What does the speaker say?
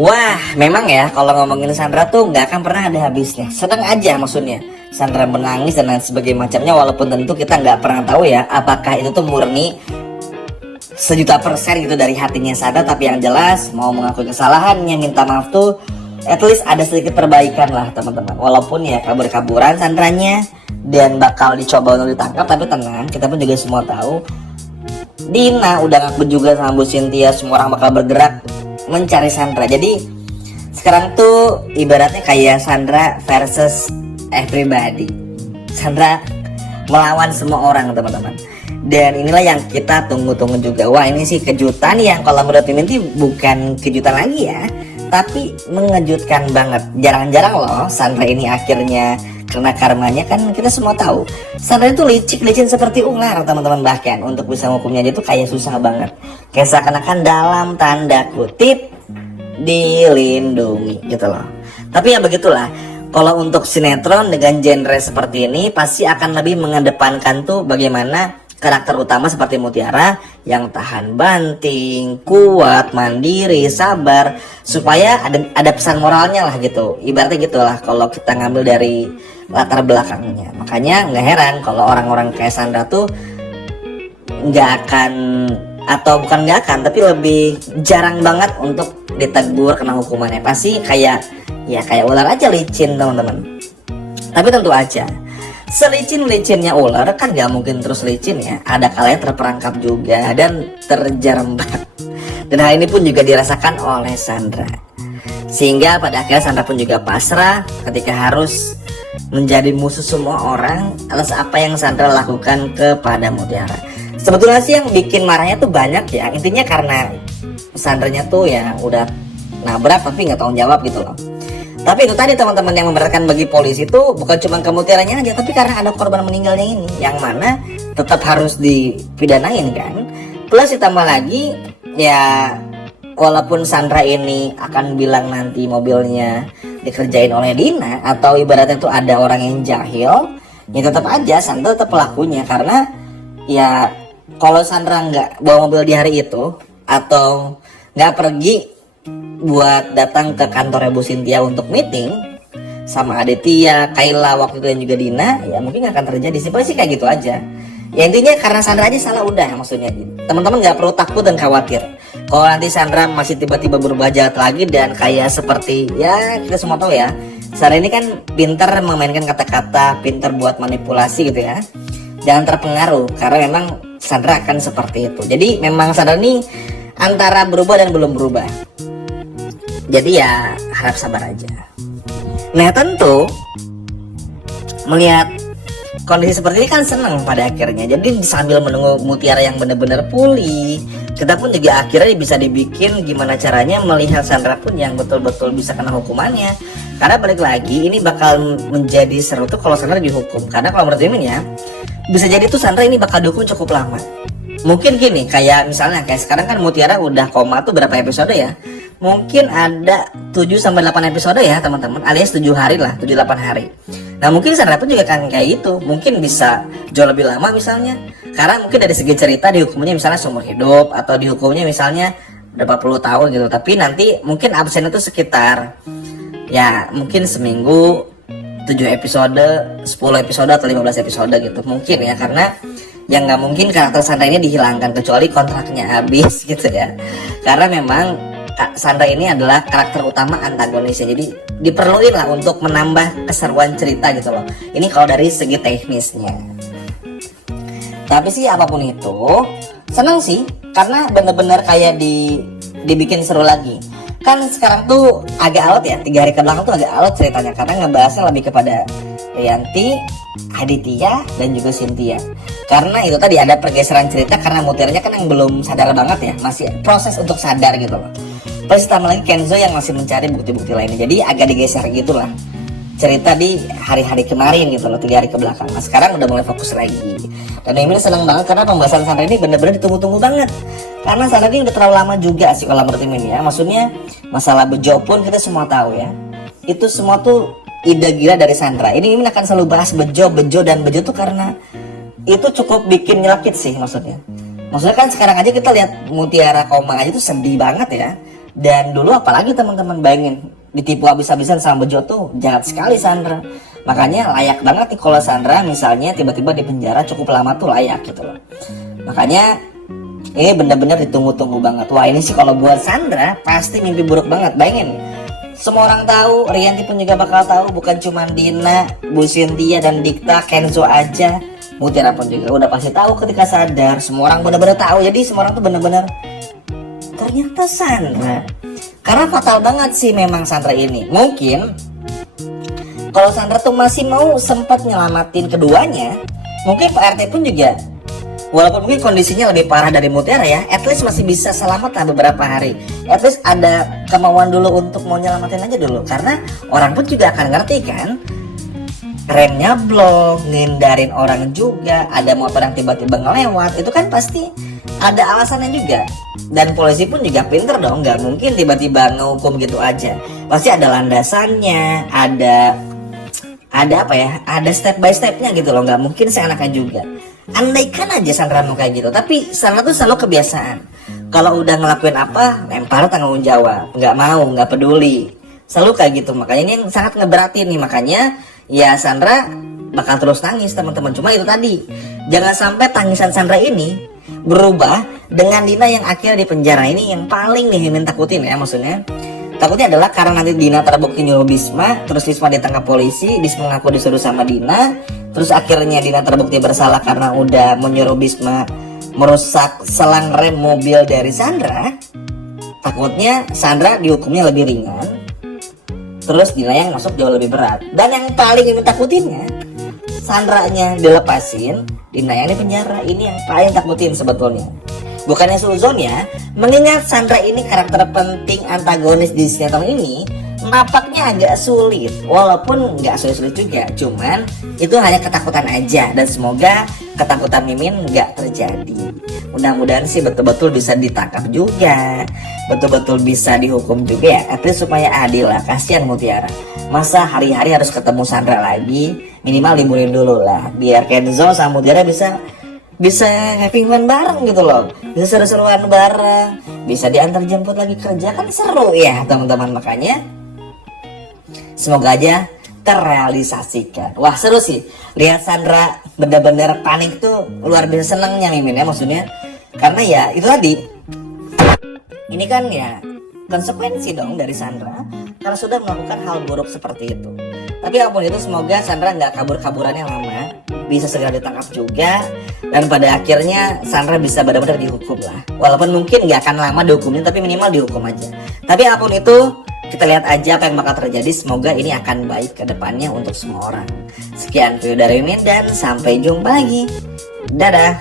Wah, memang ya kalau ngomongin Sandra tuh nggak akan pernah ada habisnya. Seneng aja maksudnya. Sandra menangis dan lain sebagainya macamnya, walaupun tentu kita nggak pernah tahu ya apakah itu tuh murni sejuta persen gitu dari hatinya Sandra. Tapi yang jelas mau mengakui kesalahannya, minta maaf tuh at least ada sedikit perbaikan lah teman-teman. Walaupun ya kabur-kaburan Sandranya dan bakal dicoba untuk ditangkap, tapi tenang, kita pun juga semua tahu Dina udah ngaku juga sama Bu Cynthia, semua orang bakal bergerak mencari Sandra. Jadi sekarang tuh ibaratnya kayak Sandra versus everybody. Sandra melawan semua orang teman-teman. Dan inilah yang kita tunggu-tunggu juga. Wah, ini sih kejutan yang kalau menurut Mimin bukan kejutan lagi ya, tapi mengejutkan banget. Jarang-jarang loh Sandra ini akhirnya karena karmanya, kan kita semua tahu Sandra itu licin seperti ular teman-teman. Bahkan untuk bisa hukumnya aja tuh kayak susah banget, kayak seakan-akan dalam tanda kutip dilindungi gitu loh. Tapi ya begitulah, kalau untuk sinetron dengan genre seperti ini pasti akan lebih mengedepankan tuh bagaimana karakter utama seperti Mutiara yang tahan banting, kuat, mandiri, sabar, supaya ada pesan moralnya lah gitu. Ibaratnya gitulah kalau kita ngambil dari latar belakangnya. Makanya nggak heran kalau orang-orang kayak Sandra tuh nggak akan, atau bukan nggak akan, tapi lebih jarang banget untuk ditegur kena hukumannya. Pasti kayak ular aja licin teman-teman. Tapi tentu aja selicin-licinnya ular kan gak mungkin terus licin ya, ada kalanya terperangkap juga dan terjerembab. Dan hal ini pun juga dirasakan oleh Sandra, sehingga pada akhirnya Sandra pun juga pasrah ketika harus menjadi musuh semua orang atas apa yang Sandra lakukan kepada Mutiara. Sebetulnya sih yang bikin marahnya tuh banyak ya, intinya karena Sandranya tuh ya udah nabrak tapi nggak tanggung jawab gitu loh. Tapi itu tadi teman-teman, yang memberatkan bagi polisi itu bukan cuma ke Mutiaranya aja, tapi karena ada korban meninggalnya ini, yang mana tetap harus dipidanain kan. Plus ditambah lagi ya, walaupun Sandra ini akan bilang nanti mobilnya dikerjain oleh Dina, atau ibaratnya tuh ada orang yang jahil, ya tetap aja Sandra tetap pelakunya. Karena ya kalau Sandra nggak bawa mobil di hari itu, atau nggak pergi buat datang ke kantornya Bu Cynthia untuk meeting sama Aditya, Kayla waktu itu dan juga Dina, ya mungkin gak akan terjadi. Simpelnya sih kayak gitu aja. Ya intinya karena Sandra aja salah udah, maksudnya teman-teman nggak perlu takut dan khawatir kalau nanti Sandra masih tiba-tiba berubah jahat lagi dan kayak seperti ya kita semua tahu ya, Sandra ini kan pintar memainkan kata-kata, pintar buat manipulasi gitu ya. Jangan terpengaruh karena memang Sandra akan seperti itu. Jadi memang Sandra ini antara berubah dan belum berubah. Jadi ya harap sabar aja. Nah tentu melihat kondisi seperti ini kan senang pada akhirnya. Jadi sambil menunggu Mutiara yang benar-benar pulih, kita pun juga akhirnya bisa dibikin gimana caranya melihat Sandra pun yang betul-betul bisa kena hukumannya. Karena balik lagi ini bakal menjadi seru tuh kalau Sandra dihukum. Karena kalau menurut Mimin ya, bisa jadi tuh Sandra ini bakal dihukum cukup lama. Mungkin gini, kayak misalnya kayak sekarang kan Mutiara udah koma tuh berapa episode ya? Mungkin ada 7-8 episode ya teman-teman, alias 7 hari lah, 7-8 hari. Nah mungkin Sandra pun juga kan kayak gitu, mungkin bisa jauh lebih lama misalnya. Karena mungkin dari segi cerita dihukumnya misalnya seumur hidup, atau dihukumnya misalnya berapa puluh tahun gitu. Tapi nanti mungkin absen itu sekitar ya mungkin seminggu, 7 episode, 10 episode atau 15 episode gitu. Mungkin ya, karena yang nggak mungkin karakter Sandra ini dihilangkan kecuali kontraknya habis gitu ya. Karena memang Sandra ini adalah karakter utama antagonisnya, jadi diperluin lah untuk menambah keseruan cerita gitu loh. Ini kalau dari segi teknisnya. Tapi sih apapun itu seneng sih, karena bener-bener kayak dibikin seru lagi. Kan sekarang tuh agak alot ya, 3 hari kebelakang tuh agak alot ceritanya, karena ngebahasnya lebih kepada Rianti, Aditya, dan juga Cynthia. Karena itu tadi ada pergeseran cerita karena Mutiaranya kan yang belum sadar banget ya, masih proses untuk sadar gitu loh. Plus tambah lagi Kenzo yang masih mencari bukti-bukti lainnya, jadi agak digeser gitulah cerita di hari-hari kemarin gitu loh, 3 hari kebelakang. Nah sekarang udah mulai fokus lagi. Dan Emil seneng banget karena pembahasan Sandra ini bener-bener ditunggu-tunggu banget. Karena Sandra ini udah terlalu lama juga sih kalau menurut Emil ya. Maksudnya masalah bejo pun kita semua tahu ya, itu semua tuh ide gila dari Sandra. Ini Emil akan selalu bahas bejo tuh karena itu cukup bikin nyelakit sih maksudnya. Maksudnya kan sekarang aja kita lihat Mutiara koma aja tuh sedih banget ya. Dan dulu apalagi teman-teman bayangin, ditipu habis-habisan sama Bejo tuh jahat sekali Sandra. Makanya layak banget nih kalau Sandra misalnya tiba-tiba di penjara cukup lama tuh layak gitu loh. Makanya ini bener-bener ditunggu-tunggu banget. Wah ini sih kalau buat Sandra pasti mimpi buruk banget. Bayangin, semua orang tahu, Rianti pun juga bakal tahu, bukan cuma Dina, Bu Cynthia dan Dikta, Kenzo aja, Mutiara pun juga udah pasti tahu ketika sadar. Semua orang bener-bener tahu. Jadi semua orang tuh bener-bener ternyata Sandra. Karena fatal banget sih memang Sandra ini. Mungkin kalau Sandra tuh masih mau sempat nyelamatin keduanya, mungkin Pak RT pun juga, walaupun mungkin kondisinya lebih parah dari Mutiara ya, at least masih bisa selamat lah beberapa hari. At least ada kemauan dulu untuk mau nyelamatin aja dulu. Karena orang pun juga akan ngerti kan, remnya blok, ngindarin orang juga, ada motor yang tiba-tiba ngelewat, itu kan pasti ada alasannya juga. Dan polisi pun juga pinter dong, nggak mungkin tiba-tiba ngehukum gitu aja. Pasti ada landasannya, ada apa ya, ada step by stepnya gitu loh, nggak mungkin seenaknya juga. Andaikan aja Sandra mau kayak gitu, tapi Sandra tuh selalu kebiasaan kalau udah ngelakuin apa lempar tanggung jawab, nggak mau, nggak peduli, selalu kayak gitu. Makanya ini yang sangat ngeberatin nih. Makanya ya Sandra bakal terus nangis teman-teman. Cuma itu tadi, jangan sampai tangisan Sandra ini berubah dengan Dina yang akhirnya di penjara. Ini yang paling nih Mimin takutin ya, maksudnya takutnya adalah karena nanti Dina terbukti nyuruh Bisma, terus Bisma ditangkap polisi, Bisma ngaku disuruh sama Dina, terus akhirnya Dina terbukti bersalah karena udah menyuruh Bisma merusak selang rem mobil dari Sandra. Takutnya Sandra dihukumnya lebih ringan, terus Dina yang masuk jauh lebih berat. Dan yang paling ini takutinnya, Sandranya dilepasin, Dina yang di penjara. Ini yang paling takutin sebetulnya. Bukannya suzon ya, mengingat Sandra ini karakter penting antagonis di sinetron ini, nampaknya agak sulit. Walaupun nggak sulit-sulit juga, cuman itu hanya ketakutan aja. Dan semoga ketakutan Mimin nggak terjadi. Mudah-mudahan sih betul-betul bisa ditangkap juga, betul-betul bisa dihukum juga ya, at least supaya adil lah. Kasihan Mutiara, masa hari-hari harus ketemu Sandra lagi. Minimal liburin dulu lah, biar Kenzo sama Mutiara bisa having fun bareng gitu loh, bisa seru-seruan bareng, bisa diantar jemput lagi kerja, kan seru ya teman-teman. Makanya semoga aja terrealisasikan. Wah seru sih lihat Sandra bener-bener panik tuh, luar biasa senengnya Mimin ya, maksudnya karena ya itu tadi, ini kan ya konsekuensi dong dari Sandra karena sudah melakukan hal buruk seperti itu. Tapi apapun itu semoga Sandra nggak kabur-kaburannya lama, bisa segera ditangkap juga, dan pada akhirnya Sandra bisa benar-benar dihukum lah. Walaupun mungkin nggak akan lama dihukumnya, tapi minimal dihukum aja. Tapi apapun itu, kita lihat aja apa yang bakal terjadi. Semoga ini akan baik ke depannya untuk semua orang. Sekian video dari Mimin dan sampai jumpa lagi. Dadah.